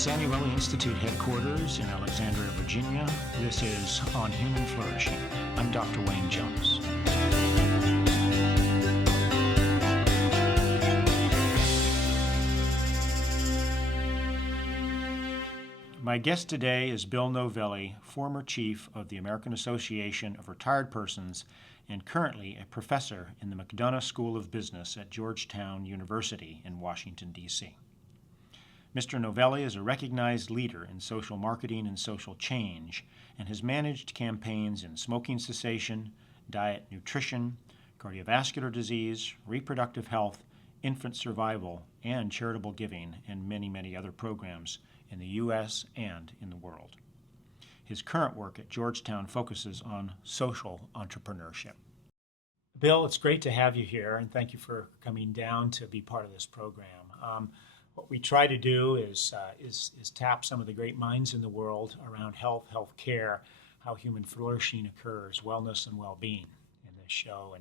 Samueli Institute headquarters in Alexandria, Virginia. This is On Human Flourishing. I'm Dr. Wayne Jonas. My guest today is Bill Novelli, former chief of the American Association of Retired Persons and currently a professor in the McDonough School of Business at Georgetown University in Washington, D.C. Mr. Novelli is a recognized leader in social marketing and social change and has managed campaigns in smoking cessation, diet nutrition, cardiovascular disease, reproductive health, infant survival, and charitable giving, and many, many other programs in the U.S. and in the world. His current work at Georgetown focuses on social entrepreneurship. Bill, it's great to have you here, and thank you for coming down to be part of this program. What we try to do is tap some of the great minds in the world around health care, how human flourishing occurs, wellness and well-being in this show,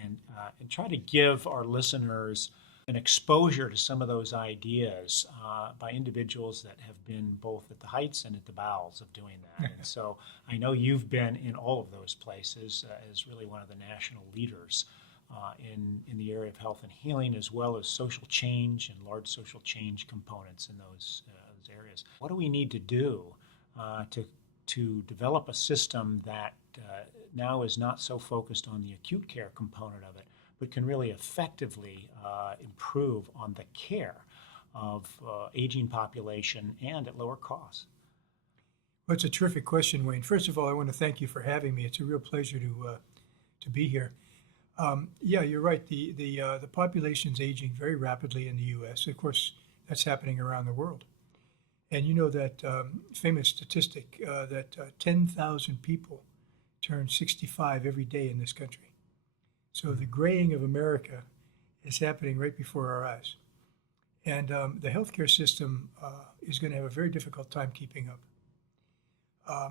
and try to give our listeners an exposure to some of those ideas by individuals that have been both at the heights and at the bowels of doing that. And so I know you've been in all of those places as really one of the national leaders in the area of health and healing, as well as social change and large social change components in those areas. What do we need to do to develop a system that now is not so focused on the acute care component of it, but can really effectively improve on the care of aging population and at lower costs? Well, it's a terrific question, Wayne. First of all, I want to thank you for having me. It's a real pleasure to be here. Yeah, you're right. The population's aging very rapidly in the U.S. Of course, that's happening around the world. And you know that famous statistic that 10,000 people turn 65 every day in this country. So the graying of America is happening right before our eyes. And the healthcare system is going to have a very difficult time keeping up.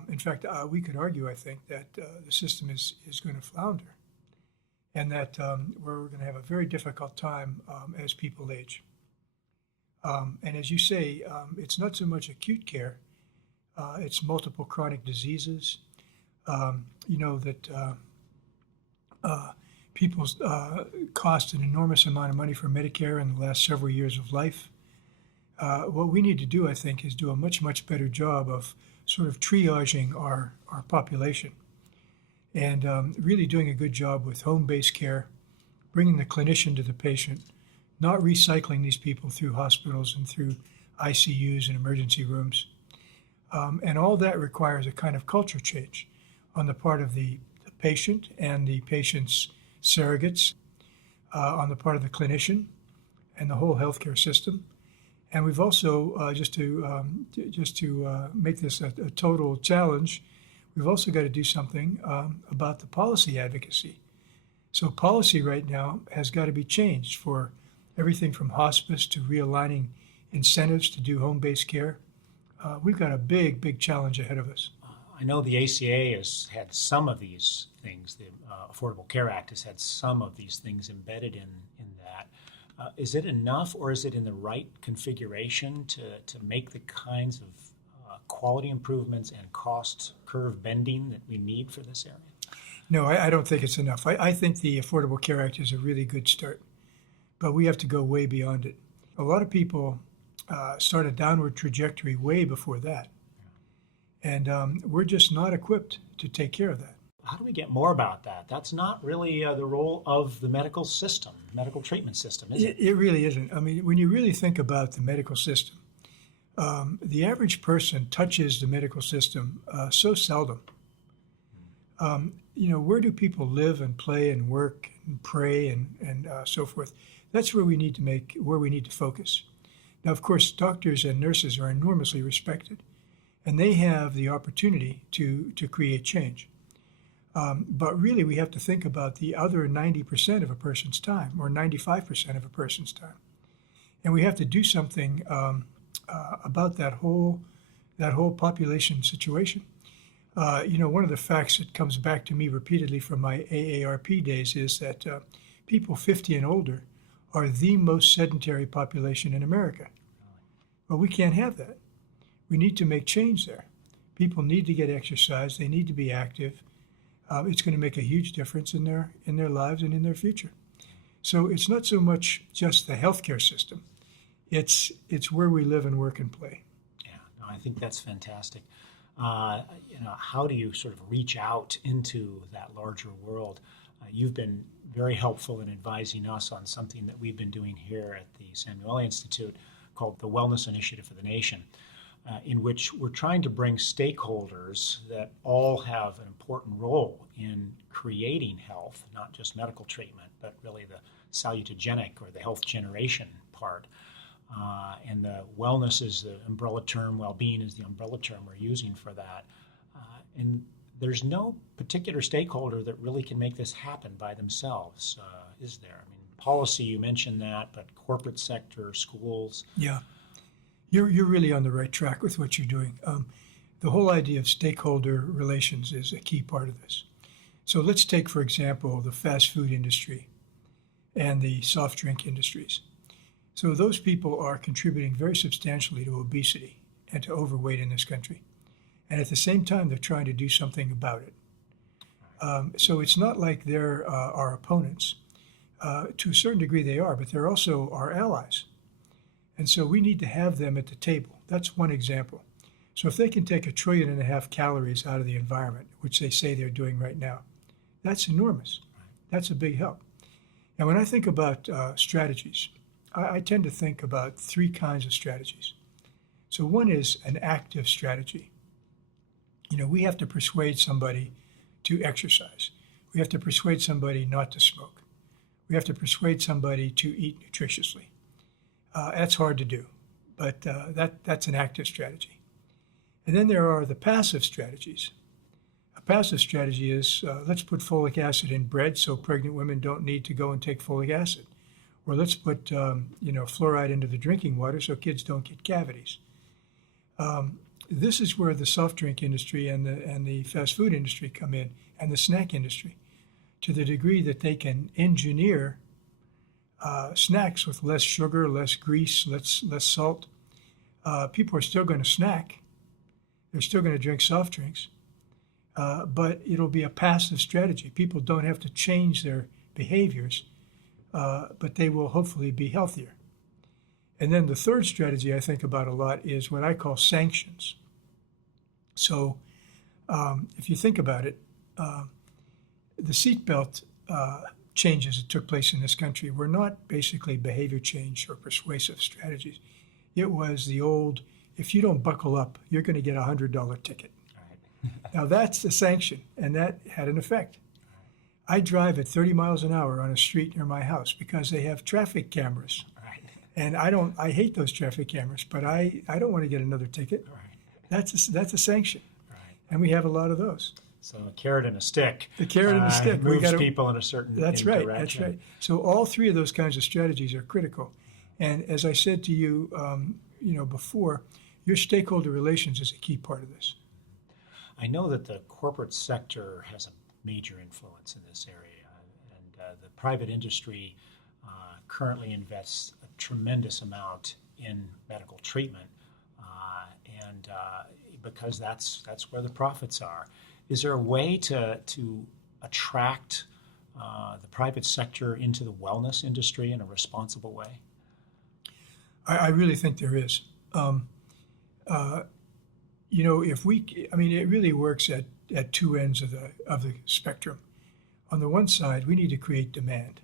In fact, we could argue, I think, that the system is going to flounder, and that we're going to have a very difficult time as people age. And as you say, it's not so much acute care, it's multiple chronic diseases. You know that people cost an enormous amount of money for Medicare in the last several years of life. What we need to do, I think, is do a much, much better job of sort of triaging our population and really doing a good job with home-based care, bringing the clinician to the patient, not recycling these people through hospitals and through ICUs and emergency rooms. And all that requires a kind of culture change on the part of the patient and the patient's surrogates, on the part of the clinician and the whole healthcare system. And we've also, just to make this a total challenge, we've also got to do something about the policy advocacy. So policy right now has got to be changed for everything from hospice to realigning incentives to do home-based care. We've got a big, big challenge ahead of us. I know the ACA has had some of these things. The Affordable Care Act has had some of these things embedded in that. Is it enough, or is it in the right configuration to make the kinds of quality improvements and cost curve bending that we need for this area? No, I don't think it's enough. I think the Affordable Care Act is a really good start, but we have to go way beyond it. A lot of people start a downward trajectory way before that, and we're just not equipped to take care of that. How do we get more about that? That's not really the role of the medical system, medical treatment system, is it? It really isn't. I mean, when you really think about the medical system, the average person touches the medical system so seldom. You know, where do people live and play and work and pray and so forth? That's where we need to focus. Now, of course, doctors and nurses are enormously respected, and they have the opportunity to create change. But really, we have to think about the other 90% of a person's time, or 95% of a person's time, and we have to do something about that whole population situation. You know, one of the facts that comes back to me repeatedly from my AARP days is that people 50 and older are the most sedentary population in America. Well, we can't have that. we need to make change there. People need to get exercise. They need to be active. It's going to make a huge difference in their lives and in their future. So it's not so much just the healthcare system. It's where we live and work and play. Yeah, no, I think that's fantastic. How do you sort of reach out into that larger world? You've been very helpful in advising us on something that we've been doing here at the Samueli Institute called the Wellness Initiative for the Nation, in which we're trying to bring stakeholders that all have an important role in creating health, not just medical treatment, but really the salutogenic or the health generation part. And the wellness is the umbrella term, well-being is the umbrella term we're using for that. And there's no particular stakeholder that really can make this happen by themselves, is there? I mean, policy, you mentioned that, but corporate sector, schools. Yeah, you're really on the right track with what you're doing. The whole idea of stakeholder relations is a key part of this. So let's take, for example, the fast food industry and the soft drink industries. So those people are contributing very substantially to obesity and to overweight in this country. And at the same time, they're trying to do something about it. So it's not like they're our opponents. To a certain degree they are, but they're also our allies. And so we need to have them at the table. That's one example. So if they can take 1.5 trillion calories out of the environment, which they say they're doing right now, that's enormous. That's a big help. And when I think about strategies, I tend to think about 3 kinds of strategies. So one is an active strategy. We have to persuade somebody to exercise. We have to persuade somebody not to smoke. We have to persuade somebody to eat nutritiously. That's hard to do, but that's an active strategy. And then there are the passive strategies. A passive strategy is let's put folic acid in bread so pregnant women don't need to go and take folic acid. Or let's put fluoride into the drinking water so kids don't get cavities. This is where the soft drink industry and the fast food industry come in, and the snack industry, to the degree that they can engineer snacks with less sugar, less grease, less salt. People are still going to snack. They're still going to drink soft drinks, but it'll be a passive strategy. People don't have to change their behaviors, but they will hopefully be healthier. And then the third strategy I think about a lot is what I call sanctions. So if you think about it, the seatbelt changes that took place in this country were not basically behavior change or persuasive strategies. It was the old, if you don't buckle up, you're going to get a $100 ticket. Right. Now that's a sanction, and that had an effect. I drive at 30 miles an hour on a street near my house because they have traffic cameras. Right. And I hate those traffic cameras, but I don't want to get another ticket. Right. That's a sanction. Right. And we have a lot of those. So a carrot and a stick. The carrot and the stick moves people in a certain direction. That's right. So all 3 of those kinds of strategies are critical. And as I said to you, before, your stakeholder relations is a key part of this. I know that the corporate sector has a major influence in this area, and the private industry currently invests a tremendous amount in medical treatment, and because that's where the profits are. Is there a way to attract the private sector into the wellness industry in a responsible way? I really think there is. It really works at 2 ends of the spectrum. On the one side, we need to create demand.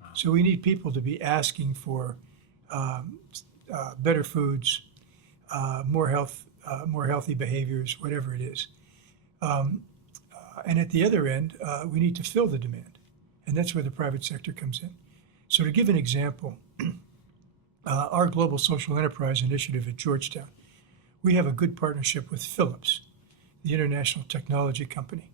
Wow. So we need people to be asking for better foods, more healthy behaviors, whatever it is. And at the other end, we need to fill the demand. And that's where the private sector comes in. So to give an example, our Global Social Enterprise Initiative at Georgetown, we have a good partnership with Philips, the international technology company.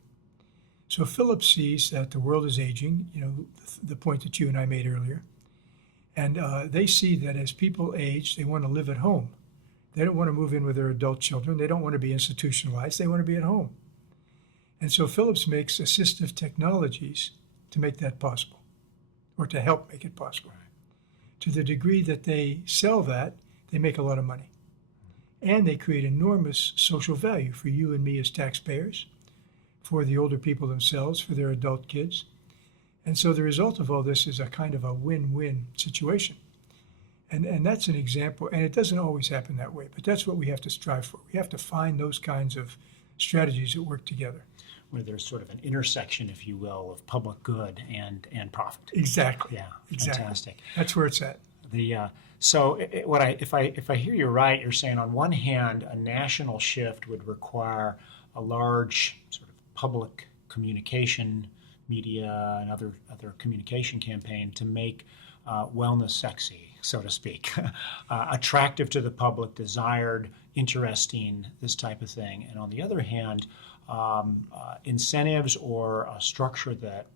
So Philips sees that the world is aging, the point that you and I made earlier. And they see that as people age, they want to live at home. They don't want to move in with their adult children. They don't want to be institutionalized. They want to be at home. And so Philips makes assistive technologies to make that possible, or to help make it possible. Right. To the degree that they sell that, they make a lot of money. and they create enormous social value for you and me as taxpayers, for the older people themselves, for their adult kids. And so the result of all this is a kind of a win-win situation. And that's an example, and it doesn't always happen that way, but that's what we have to strive for. We have to find those kinds of strategies that work together. Where there's sort of an intersection, if you will, of public good and profit. Exactly. Yeah, exactly. Fantastic. That's where it's at. If I hear you right, you're saying on one hand, a national shift would require a large sort of public communication, media, and other communication campaign to make wellness sexy, so to speak, attractive to the public, desired, interesting, this type of thing. And on the other hand, incentives or a structure that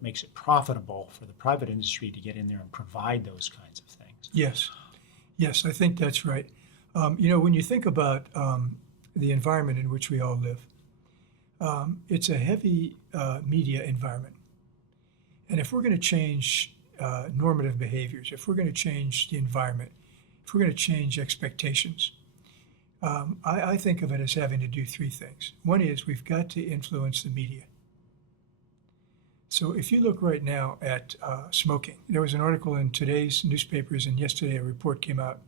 makes it profitable for the private industry to get in there and provide those kinds of things. Yes, I think that's right. When you think about the environment in which we all live, it's a heavy media environment. And if we're going to change normative behaviors, if we're going to change the environment, if we're going to change expectations, I think of it as having to do three things. One is we've got to influence the media. So if you look right now at smoking, there was an article in today's newspapers, and yesterday a report came out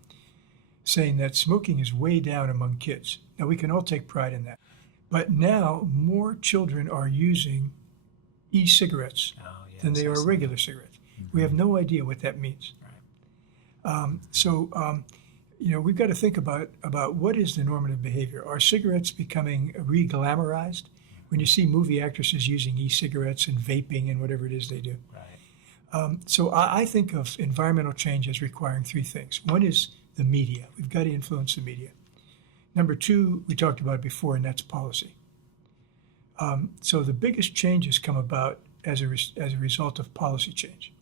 saying that smoking is way down among kids. Now, we can all take pride in that. But now more children are using e-cigarettes than they are regular cigarettes. Mm-hmm. We have no idea what that means. Right. We've got to think about what is the normative behavior. Are cigarettes becoming re-glamorized? When you see movie actresses using e-cigarettes and vaping and whatever it is they do. Right. So I think of environmental change as requiring three things. One is the media. We've got to influence the media. Number two, we talked about it before, and that's policy. So the biggest changes come about as a result of policy change.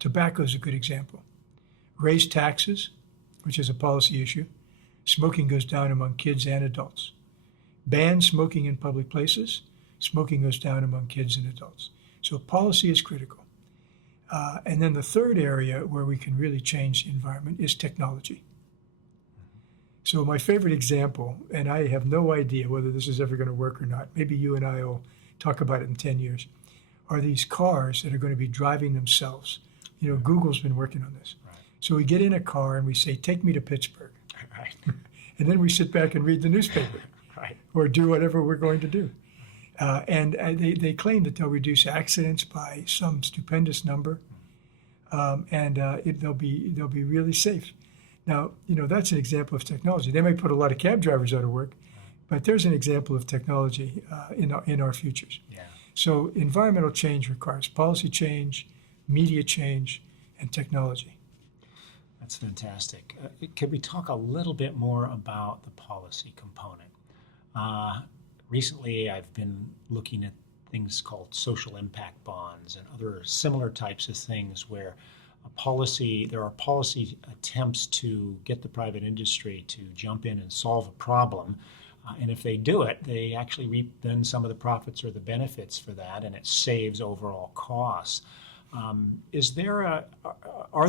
Tobacco is a good example. Raise taxes, which is a policy issue. Smoking goes down among kids and adults. Ban smoking in public places. Smoking goes down among kids and adults. So policy is critical. And then the third area where we can really change the environment is technology. So my favorite example, and I have no idea whether this is ever going to work or not, maybe you and I will talk about it in 10 years, are these cars that are going to be driving themselves. Google's been working on this. Right. So we get in a car and we say, take me to Pittsburgh. Right. And then we sit back and read the newspaper. Right. Or do whatever we're going to do. And they claim that they'll reduce accidents by some stupendous number, and they'll be really safe. Now, that's an example of technology. They may put a lot of cab drivers out of work, but there's an example of technology in our futures. Yeah. So environmental change requires policy change, media change, and technology. That's fantastic. Could we talk a little bit more about the policy component? Recently, I've been looking at things called social impact bonds and other similar types of things where there are policy attempts to get the private industry to jump in and solve a problem. And if they do it, they actually reap then some of the profits or the benefits for that, and it saves overall costs. Are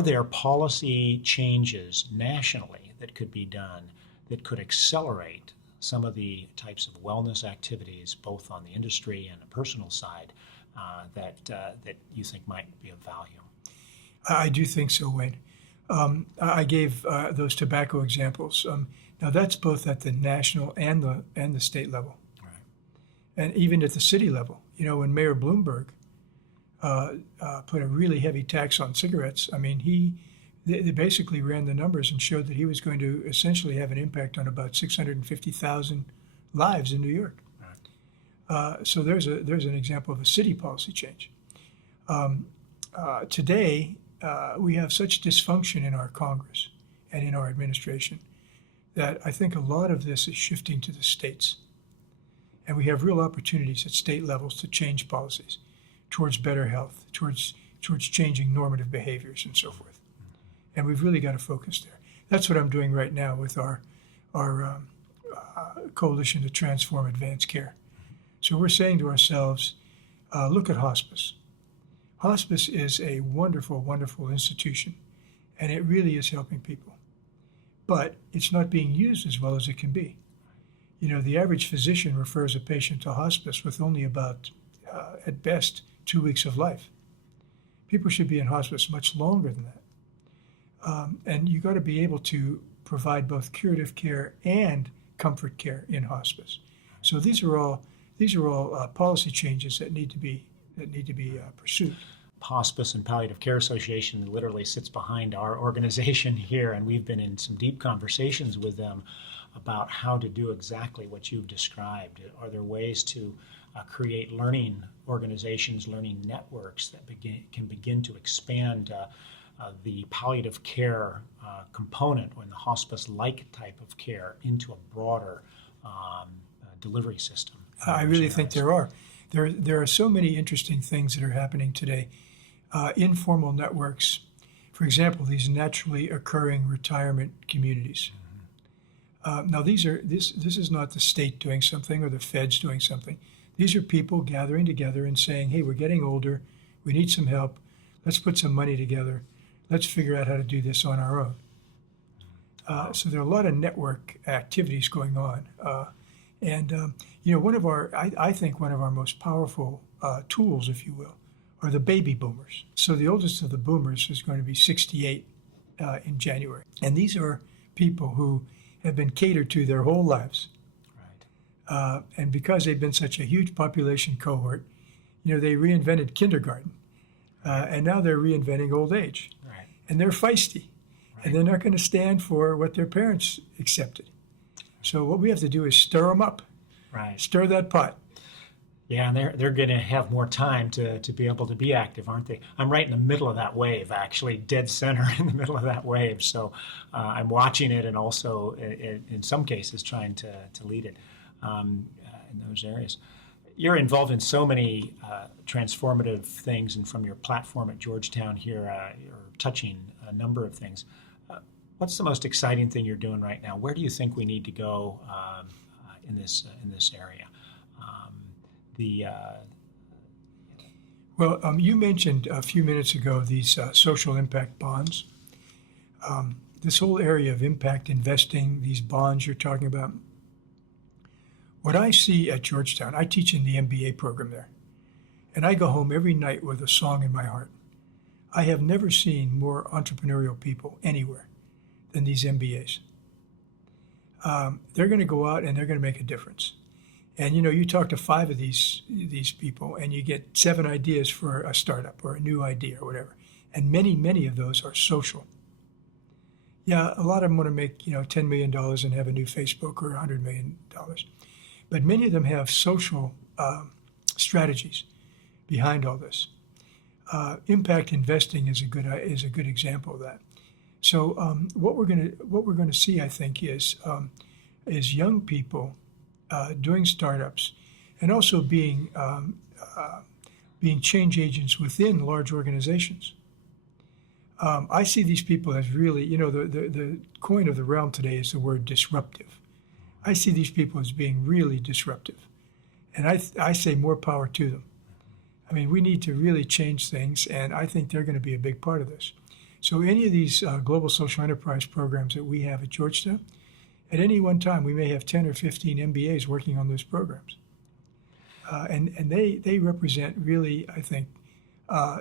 there policy changes nationally that could be done that could accelerate some of the types of wellness activities, both on the industry and the personal side, that you think might be of value? I do think so, Wayne. I gave those tobacco examples. Now that's both at the national and the state level, right. And even at the city level. When Mayor Bloomberg put a really heavy tax on cigarettes, they basically ran the numbers and showed that he was going to essentially have an impact on about 650,000 lives in New York. Right. So there's an example of a city policy change. Today, we have such dysfunction in our Congress and in our administration that I think a lot of this is shifting to the states. And we have real opportunities at state levels to change policies towards better health, towards changing normative behaviors and so forth. And we've really got to focus there. That's what I'm doing right now with our Coalition to Transform Advanced Care. So we're saying to ourselves, look at hospice. Hospice is a wonderful, wonderful institution, and it really is helping people. but it's not being used as well as it can be. The average physician refers a patient to hospice with only about, at best, 2 weeks of life. People should be in hospice much longer than that. And you got to be able to provide both curative care and comfort care in hospice. So these are all policy changes that need to be pursued. Hospice and Palliative Care Association literally sits behind our organization here, and we've been in some deep conversations with them about how to do exactly what you've described. Are there ways to create learning organizations, learning networks that can begin to expand the palliative care component or the hospice-like type of care into a broader delivery system? I really think there are. There are so many interesting things that are happening today. Informal networks, for example, these naturally occurring retirement communities. Now, this is not the state doing something or the feds doing something. These are people gathering together and saying, hey, we're getting older, we need some help, let's put some money together, let's figure out how to do this on our own. So there are a lot of network activities going on. I think one of our most powerful tools, if you will, are the baby boomers. So the oldest of the boomers is going to be 68 in January. And these are people who have been catered to their whole lives. Right. And because they've been such a huge population cohort, they reinvented kindergarten. And now they're reinventing old age. Right. And they're feisty. Right. And they're not going to stand for what their parents accepted. So what we have to do is stir them up. Right. Stir that pot. Yeah, and they're going to have more time to be able to be active, aren't they? I'm right in the middle of that wave, actually, dead center in the middle of that wave. So I'm watching it and also, in some cases, trying to lead it in those areas. You're involved in so many transformative things, and from your platform at Georgetown here, you're touching a number of things. What's the most exciting thing you're doing right now? Where do you think we need to go in this area? Well, you mentioned a few minutes ago these social impact bonds. This whole area of impact investing, these bonds you're talking about. What I see at Georgetown, I teach in the MBA program there, and I go home every night with a song in my heart. I have never seen more entrepreneurial people anywhere than these MBAs. They're going to go out and they're going to make a difference. And you talk to 5 of these people and you get 7 ideas for a startup or a new idea or whatever. And many of those are social. Yeah, a lot of them want to make $10 million and have a new Facebook or $100 million. But many of them have social strategies behind all this. Impact investing is a good example of that. So what we're going to see, I think, is young people doing startups, and also being change agents within large organizations. I see these people as really, the coin of the realm today is the word disruptive. I see these people as being really disruptive, and I say more power to them. I mean, we need to really change things, and I think they're going to be a big part of this. So any of these global social enterprise programs that we have at Georgetown, at any one time, we may have 10 or 15 MBAs working on those programs. And they represent really, I think,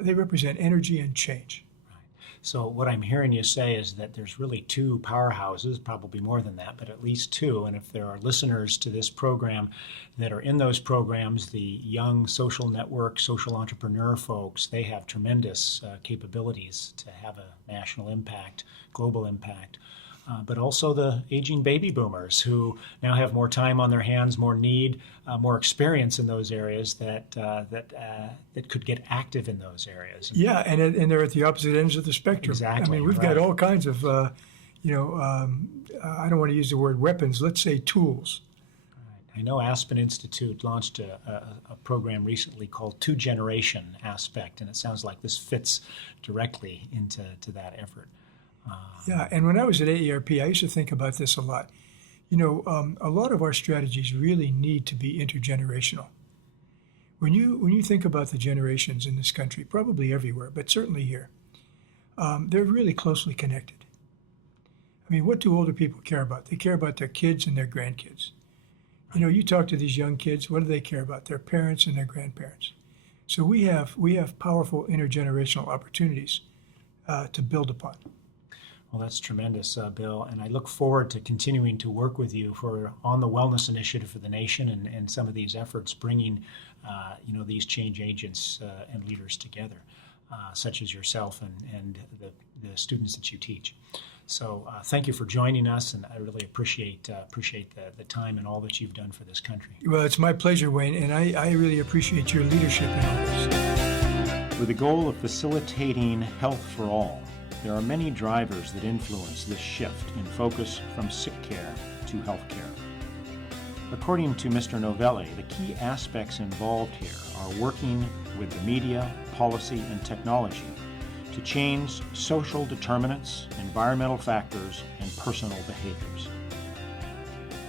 they represent energy and change. Right. So what I'm hearing you say is that there's really 2 powerhouses, probably more than that, but at least 2. And if there are listeners to this program that are in those programs, the young social network, social entrepreneur folks, they have tremendous capabilities to have a national impact, global impact. But also the aging baby boomers who now have more time on their hands, more need, more experience in those areas that could get active in those areas. Yeah, and they're at the opposite ends of the spectrum. Exactly. I mean, we've got all kinds of, I don't want to use the word weapons. Let's say tools. I know Aspen Institute launched a program recently called 2-Generation Aspect, and it sounds like this fits directly into that effort. Yeah, and when I was at AARP, I used to think about this a lot. A lot of our strategies really need to be intergenerational. When you think about the generations in this country, probably everywhere, but certainly here, they're really closely connected. I mean, what do older people care about? They care about their kids and their grandkids. You know, you talk to these young kids, what do they care about? Their parents and their grandparents. So we have powerful intergenerational opportunities to build upon. Well, that's tremendous, Bill, and I look forward to continuing to work with you on the Wellness Initiative for the Nation and some of these efforts, bringing these change agents and leaders together, such as yourself and the students that you teach. So thank you for joining us, and I really appreciate the time and all that you've done for this country. Well, it's my pleasure, Wayne, and I really appreciate your leadership in all this. With the goal of facilitating health for all, there are many drivers that influence this shift in focus from sick care to health care. According to Mr. Novelli, the key aspects involved here are working with the media, policy, and technology to change social determinants, environmental factors, and personal behaviors.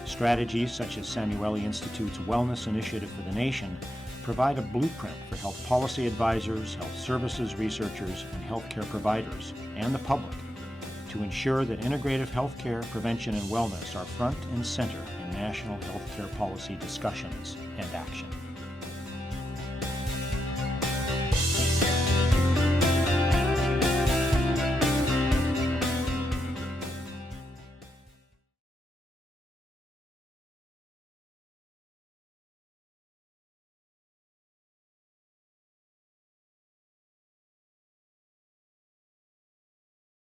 Strategies such as Samueli Institute's Wellness Initiative for the Nation provide a blueprint for health policy advisors, health services researchers, and healthcare providers, and the public to ensure that integrative healthcare, prevention, and wellness are front and center in national healthcare policy discussions and action.